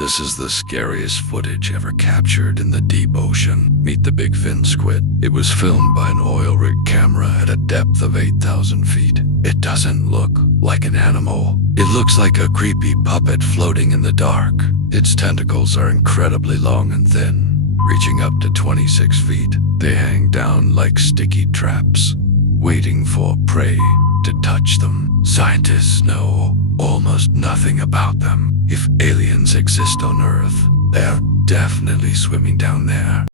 This is the scariest footage ever captured in the deep ocean. Meet the Bigfin Squid. It was filmed by an oil rig camera at a depth of 8,000 feet. It doesn't look like an animal. It looks like a creepy puppet floating in the dark. Its tentacles are incredibly long and thin, reaching up to 26 feet. They hang down like sticky traps, waiting for prey to touch them. Scientists know almost nothing about them. If aliens exist on Earth, they're definitely swimming down there.